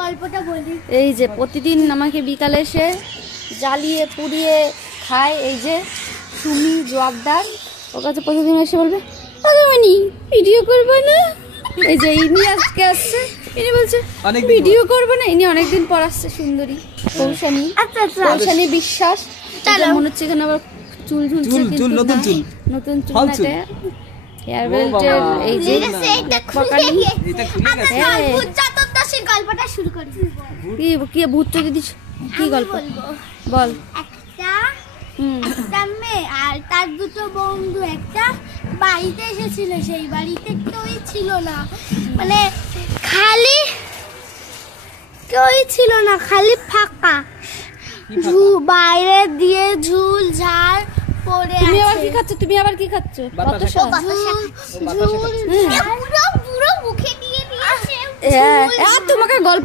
গল্পটা বলি। এই যে প্রতিদিন আমাকে বিকালে এসে জ্বালিয়ে পুড়িয়ে খায় এই যে সুমি জবাবদার। ওর কাছে প্রতিদিন এসে বলবে মানি ভিডিও করবে না, এই যে ইনি আজকে আসছে, ইনি বলছে ভিডিও করবে না। ইনি অনেকদিন পর আসছে সুন্দরী কৌশানী, কৌশানী বিশ্বাস। মনে হচ্ছে এখানে আবার চুল ঝুলছে, কিন্তু নতুন চুল নাটে হেয়ার বেল্টের এই যে গল্পটা শুরু করি। কি ভূত দিদি কি গল্প বল। একটা মেয়ে আর তার দুটো বন্ধু একটা বাড়িতে এসেছিল। সেই বাড়িতে কেউই ছিল না, মানে খালি কেউই ছিল না, খালি ফাঁকা। বাইরে দিয়ে ঝুল ঝাড় পড়ে। তুমি আবার কি খাচ্ছ? তুমি আবার কি খাচ্ছ? পুরো মুখে দিয়ে দিয়েছে। তোমাকে গল্প